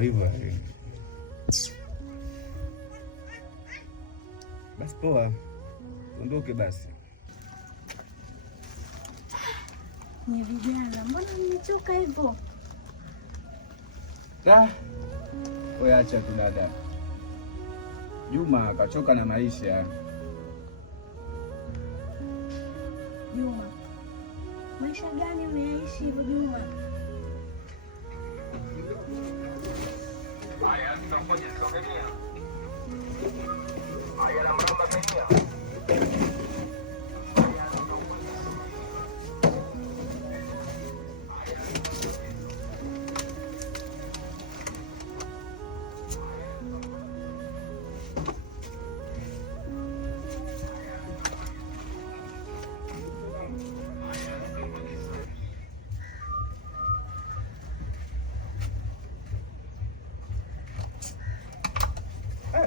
Ndio hivyo. Basi poa. Ondoke basi. Ni vijana, mbona mmechoka hivyo? Wewe acha tu dada. Juma akachoka na maisha. Juma, maisha gani unayaishi hivyo Juma? Haya, tunangoja sogea. Haya, na mramba pia.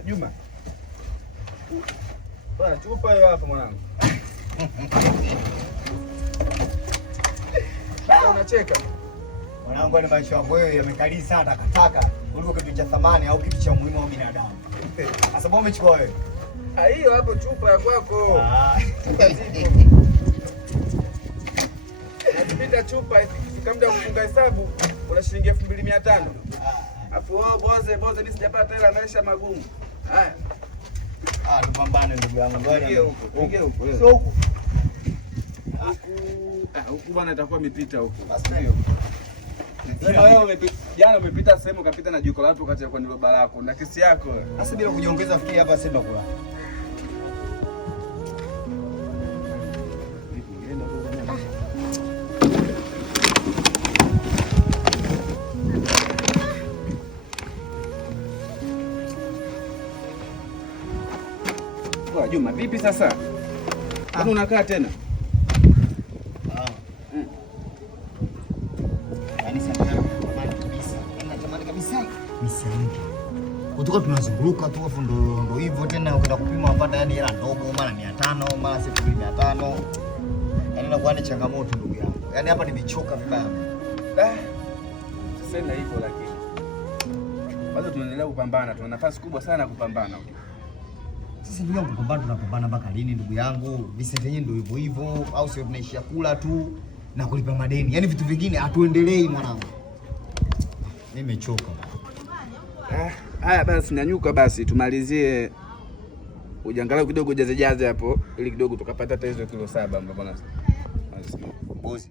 Juma. Bwana chupa hiyo hapo mwanangu. Unacheka. Mwanangu ni maisha yako wewe yamekali sana takataka. Uliko kitu cha thamani au kitu cha muhimu wa binadamu. Sasa mbona umechukua wewe? Hiyo hapo chupa ya kwako. Unapita chupa kama kufunga hesabu una shilingi 2500. Afu boze mimi sijapata hela maisha magumu. Haya. Tupambane ndugu yangu. Ingia huko. Sio huko. Huku bwana itakuwa imepita huko. Basi hiyo. Sasa wewe jana umepita sehemu ukapita na jiko lako kati ya kwa nilo barako na kesi yako. Sasa bila kujiongeza fikiri hapa sema kula. Juma, vipi sasa? Mbona unakaa tena? Yaani sasa natamani kabisa. Misiamke. Kutoka tunazunguruka tu afu ndo hivyo tena ukenda kupima wapata yani hela ndogo mara 500 mara 1500. Yaani inakuwa ni changamoto ndugu yangu. Yaani hapa nimechoka vibaya. Sasa na hivyo lakini. Bado tunaendelea kupambana, tuna nafasi kubwa sana kupambana. Sasa ndugu yangu kupambana tunapambana mpaka lini ndugu yangu? Visenti yenyewe ndio hivyo hivyo au sio tunaishia kula tu na kulipa madeni. Yaani vitu vingine hatuendelei mwanangu. Mimi nimechoka. Haya basi nyanyuka basi tumalizie ujangalau kidogo jaze hapo ili kidogo tukapata hata hizo kilo 7 mbona. Bosi.